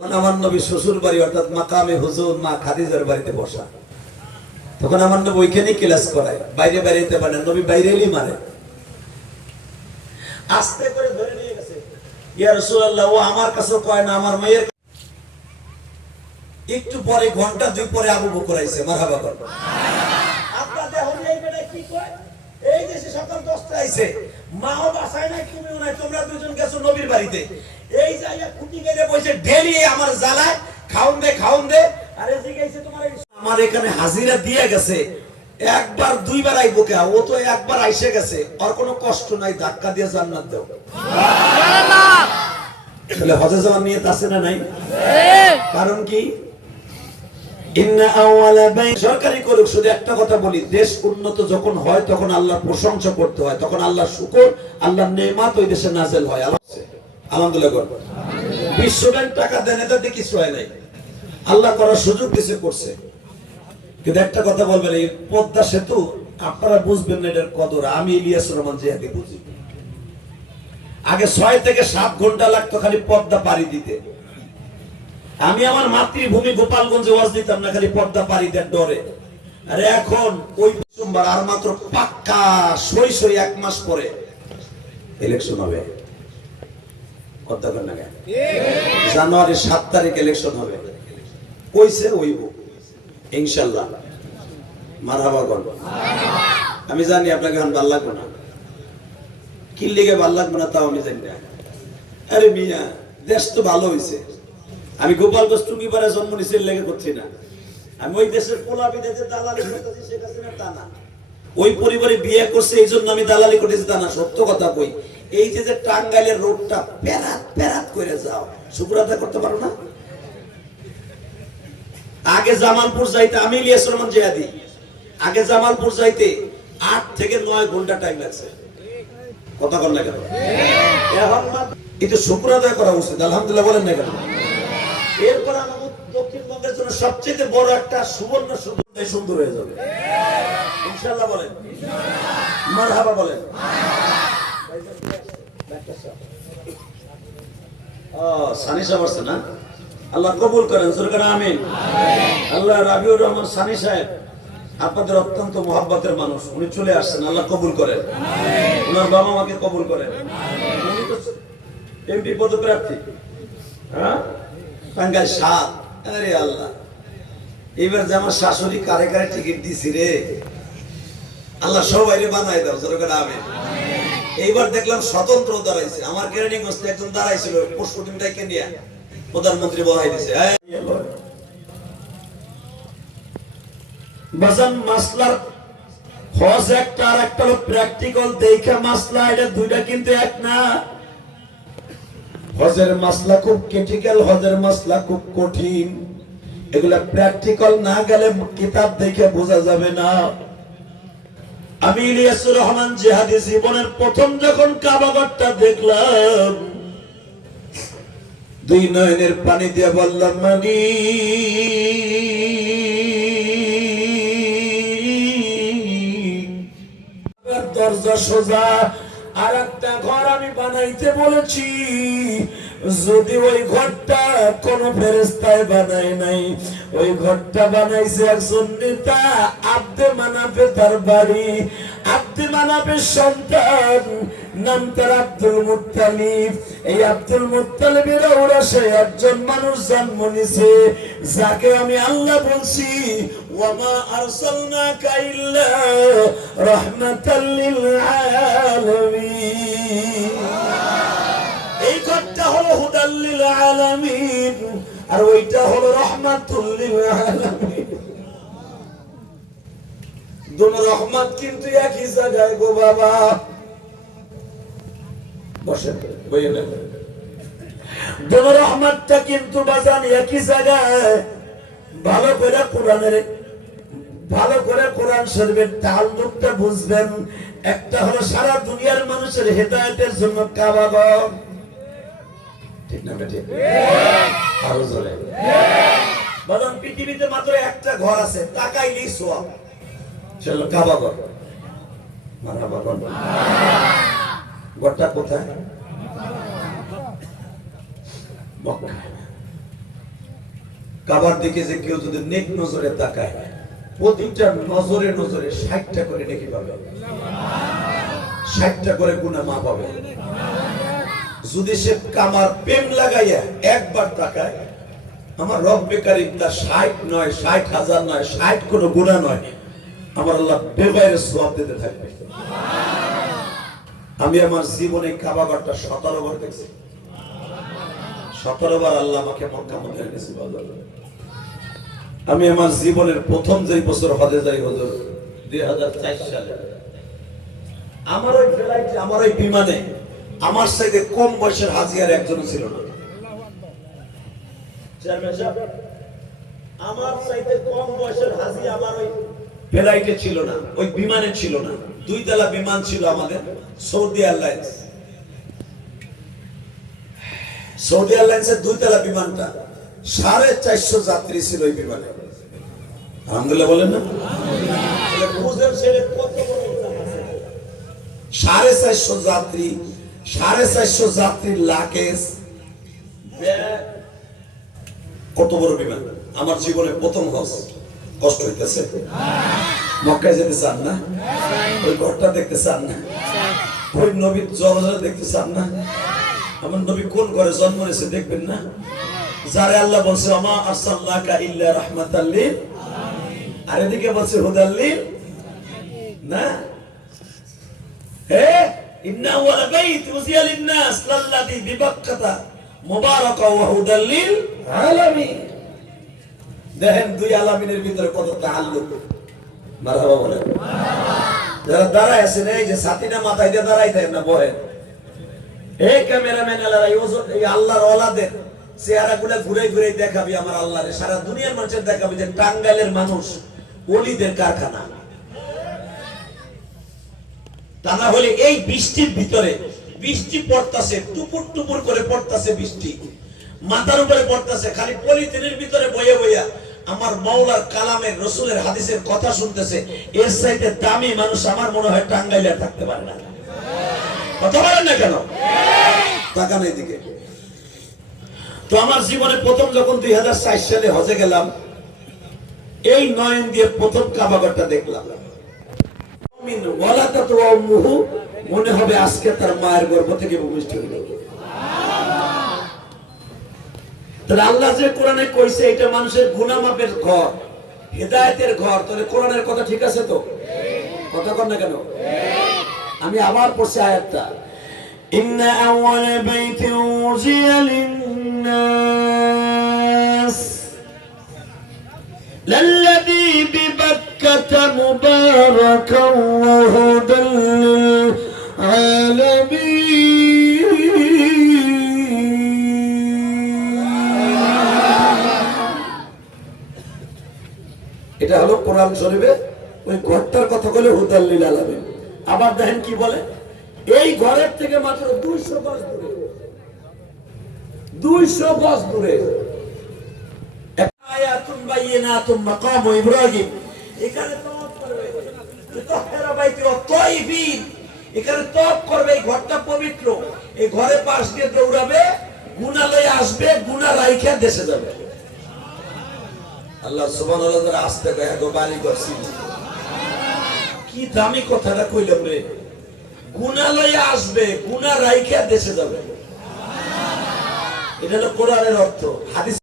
আমার নবী শ্বশুর বাড়ি অর্থাৎ মাকামে হুজুর মা খাদিজার বাড়িতে বসা। তখন আমার নবী ওইখানেই ক্লাস করায়, বাইরে বাইরে যেতে পারে, নবী বাইরে এলেই মারে। আস্তে করে ধরে নিয়ে গেছে, ইয়া রাসূলুল্লাহ, ও আমার কাছে কয় না, আমার মেয়ের। একটু পরে, ঘন্টা দুই পরে আবু বকর আইছে, মারহাবা কর। আপনাদের হল এই বেটা কি কয়, এই যে সে সকাল 10টা আইছে, মাও বাসায় নাই, তুমিও নাই, তোমরা দুজন গেছো নবীর বাড়িতে। এই যাইয়া খুঁটি মেরে বসে ডেলি আমার জ্বালায়, খাউন দে। আরে জিগাইছে তোমার আমার এখানে হাজিরা দিয়ে গেছে, একবার দুইবার আইবো কে, ও তো একবার আইসে গেছে, আর কোনো কষ্ট নাই, ধাক্কা দিয়ে জান্নাত দাও। সুবহানাল্লাহ। তাহলে হজে যাওয়ার নিয়ত আছে না নাই? কারণ কি? সরকারি করুক, শুধু একটা কথা বলি, দেশ উন্নত যখন হয় তখন আল্লাহর প্রশংসা করতে হয়, তখন আল্লাহর শুকর, আল্লাহর নেয়ামত ওই দেশে নাযিল হয়। আলহামদুলিল্লাহ করব। বিশ্ব ব্যাংক টাকা দেন, এটাতে কিছু হয় নাই, আল্লাহ করার সুযোগ দিছে, করছে। কিন্তু একটা কথা বলবেন, এই পদ্মা সেতু আপনারা বুঝবেন না এটার কদর, আমি ইলিয়াস রহমান জিহাদি বুঝি। আগে 6 থেকে 7 ঘন্টা লাগতো খালি পদ্মা পাড়ি দিতে। আমি আমার মাতৃভূমি গোপালগঞ্জে ওয়াজ দিতাম না, খালি পদ্মা পাড়ি দেওয়ার ডরে। আরে এখন ওই সোমবার আর মাত্র পাক্কা সই 1 মাস পরে ইলেকশন হবে। জানুয়ারির 7 তারিখ ইলেকশন হবে, কইছে হইব ইনশাআল্লাহ। মারহাবা করব। আমি জানি আপনাকে এখন ভালো লাগবে না, কি লিগে ভালো লাগবে না তাও আমি জানি না। আরে মিয়া, দেশ তো ভালো হয়েছে। আমি গোপালগঞ্জ টুঙ্গিপাড়ায় জন্ম নিয়েছি লেগে করছি না, আমি ওই দেশের পোলা বিদেশে দালালি করতেছি, শেখ হাসিনা তা না। ওই পরিবারে বিয়ে করছে এই জন্য আমি দালালি করতেছি তা না, সত্য কথা কই। এই যে টাঙ্গাইলের রোডটা প্যারাত করে যাও, সুব্রতা করতে পারো না? আগে জামালপুর যাইতে, আমি ইলিয়াস রহমান জিহাদি, আগে জামালপুর যাইতে 8 থেকে 9 ঘন্টা টাইম লাগছে। কথা বল না কেন? এটা শুকরাদা করা উচিত, আলহামদুলিল্লাহ বলেন না কেন? এরপর আমাদের দক্ষিণবঙ্গের জন্য সবচেয়ে বড় একটা সুবর্ণ সুযোগ সুন্দর হয়ে যাবে ইনশাআল্লাহ। বলেন মারহাবা, বলেন সানি সাহেব আসছে না, আল্লাহ কবুল করেন, সরকার আমিন। আল্লাহ রাবিউর রহমান সানি সাহেব আপনাদের অত্যন্ত মহব্বতের মানুষ, উনি চলে আসছেন, আল্লাহ কবুল করেন, ওনার বাবা মাকে কবুল করেন। উনি তো এমপি পদপ্রার্থী, হ্যাঁ, টাঙ্গাইল 7। আরে আল্লাহ, এবার যে আমার শাশুড়ি কারে কারে টিকিট দিছি রে, আল্লাহ সবাই বানাই দাও, সরকার আমিন। এইবার দেখলাম স্বতন্ত্র দাঁড়াইছে, আমার কেরানীগঞ্জে একজন দাঁড়াইছিল, পরশু দিনটাকে নিয়ে প্রধানমন্ত্রী বহাই দিছে। বাজান মাসলার হজ একটা আর একটা হলো প্র্যাকটিক্যাল দেখা মাসলা, এটা দুইটা কিন্তু এক না। হজের মাসলা খুব ক্রিটিক্যাল, হজের মাসলা খুব কঠিন, এগুলা প্র্যাকটিক্যাল না গেলে কিতাব দেখে বোঝা যাবে না। আমি ইলিয়াসুর রহমান জিহাদি জীবনের প্রথম যখন কাবাঘরটা দেখলাম, 2 নয়নের পানি দিয়ে বললাম, মানি দরজা সোজা, আর একটা ঘর আমি বানাইতে বলেছি, যদি ওই ঘরটা কোন ফেরেশতায় বানায় নাই, ওই ঘরটা বানাইছে একজন নেতা, আব্দে মানাফে তার বাড়ি, আব্দে মানাফের সন্তান, নাম তার আব্দুল মুত্তালিব। এই আব্দুল মুত্তালিবের ঔরসে একজন মানুষ জন্ম নিছে, যাকে আমি আল্লাহ বলছি ওয়ামা আরসালনাকা ইল্লা রাহমাতাল লিল আলামিন। এই ঘরটা হলো হুদাল লিল আলামিন, আর ওইটা হলো রাহমাতুল লিল আলামিন। দুটো রহমত কিন্তু একই জায়গায় গো বাবা। বসেন, বইয়েন। দুটো রহমতটা কিন্তু বাজান একই জায়গায়। ভালো করে কোরআন শরীফের তাআল্লুকটা বুঝবেন। একটা হলো সারা দুনিয়ার মানুষের হেদায়েতের জন্য কাবাঘর, ঠিক না বেঠিক? আরো জোরে। বাজান পৃথিবীতে মাত্র একটা ঘর আছে, তাকাইলেই সওয়াব, সেটা কাবাঘর। মারহাবা বল। ঘরটা কোথায়? মক্কায়। কাবার দিকে যে কেউ যদি নেক নজরে তাকায়, প্রতিটা নজরে নজরে 60টা করে নেকি পাবে, 60টা করে গুনাহ মাফ পাবে। যদি সে কামার প্রেম লাগাইয়া একবার তাকায়, আমার রব্বে কারীম তার 60 নয়, 60,000 নয়, 60 কোনো গুনাহ নয়, আমার আল্লাহ বেগাইরে সওয়াব দিতে থাকবে। আমি আমার জীবনে কাবা ঘরটা 17 বার দেখছি, 17 বার আল্লাহ আমাকে মক্কা মদিনায় নিয়ে গেছে। আমি আমার জীবনের প্রথম যেই বছর হজে যাই হুজুর 2004 সালে, আমার ওই ফ্লাইটে, আমার ওই বিমানে আমার সাথে কম বয়সের হাজী আর একজন ছিল না। আমার সাথে কম বয়সের হাজী আমার ওই ফ্লাইটে ছিল না, ওই বিমানে ছিল না। 2 তলা বিমান ছিল আমাদের, সৌদি এয়ারলাইন্স। সৌদি এয়ারলাইন্সের 2 তলা বিমানটা 450 যাত্রী ছিল ওই বিমানে। আলহামদুলিল্লাহ বলেন না? 450 যাত্রী, 450 যাত্রীর লাগেজ, কত বড় বিমান! আমার জীবনে প্রথম হজ। কষ্ট হইতেছে? মক্কায় যেতে চান না? ওই ঘরটা দেখতে চান না? ওই নবীর জনজারা দেখতে চান না? আমার নবী কোন ঘরে জন্ম নিয়েছে দেখবেন না? যারে আল্লাহ বলছে আমা আরসালনাকা ইল্লা রাহমাতাল লিল, আর এদিকে বলছে হুদাল লিল না। হে ইন্না আওয়ালা বাইত উযিয়া লিন-নাস লাল্লাযী বিবাক্কাতা মুবারাকা ওয়া হুদাল লিল আলামিন। দেখেন দুই আলামিনের ভিতরে কত তাআল্লুক। মারহাবা বলেন। যারা দাঁড়ায় আছেন, এই যে ছাতিটা মাথায় দিয়ে দাঁড়াই থাকেন না, বহেন। এই ক্যামেরাম্যান আলারা এই আল্লাহর ওলাদের চেহারাগুলো ঘুরে ঘুরে দেখাবি আমার আল্লাহরে, সারা দুনিয়ার মানুষের দেখাবি যে টাঙ্গাইলের মানুষ ওলিদের কারখানা। তা না হলে এই বৃষ্টির ভিতরে, বৃষ্টি পড়তাছে, টুপুর টুপুর করে পড়তাছে বৃষ্টি, মাথার উপরে পড়তাছে, খালি পলিথিনের ভিতরে বইয়া বইয়া আমার মাওলার কালামের রসুলের হাদিসের কথা শুনতেছে। এর চাইতে দামি মানুষ আমার মনে হয় টাঙ্গাইলে থাকতে পারে না। কথা বলেন না কেন? তাকান এইদিকে। তো আমার জীবনে প্রথম যখন 2004 সালে হজে গেলাম, এই নয়ন দিয়ে প্রথম কাবা ঘরটা দেখলাম। মনে হবে আজকে তার মায়ের গর্ভ থেকে ভূমিষ্ঠ হইল। তাহলে আল্লাহ যে কোরআনে কইছে এটা মানুষের গুনাহ মাপের ঘর, হেদায়েতের ঘর, তাহলে কোরআনের কথা ঠিক আছে তো? কথা কর না কেন? আমি আবার পড়ছি আয়াতটা, ইন্না আওয়ালা বাইতিন উযিয়া লিন-নাস লাল্লাযী বিবাক্কাতা মুবারাকান ওয়া হুদাল লিল আলামিন। এটা হলো কোরআন শরীফে ওই ঘরটার কথা বলে হুদাল লিল আলামিন। আবার দেখেন কি বলে, এই ঘরের থেকে মাত্র 200 গজ দূরে, 200 গজ দূরে আয়াতুন বাইয়িনাতুন মাকাম ইব্রাহিম। এখানে তওয়াফ করবে, তুতাহহিরা বাইতি ওয়া তাইয়িবিন। এখানে তওয়াফ করবে, এই ঘরটা পবিত্র। এই ঘরে পাশ দিয়ে দৌড়াবে, গুনাহ লয়ে আসবে, গুনাহ রাইখা দেশে যাবে। আল্লাহ সুবহানাহু ওয়া তাআলা আস্তে কয় গো বালি করছি। কি দামি কথাটা কইলাম রে। গুনাহ লয়ে আসবে, গুনাহ রাইখা দেশে যাবে। এটা হলো কোরআনের অর্থ। হাদিস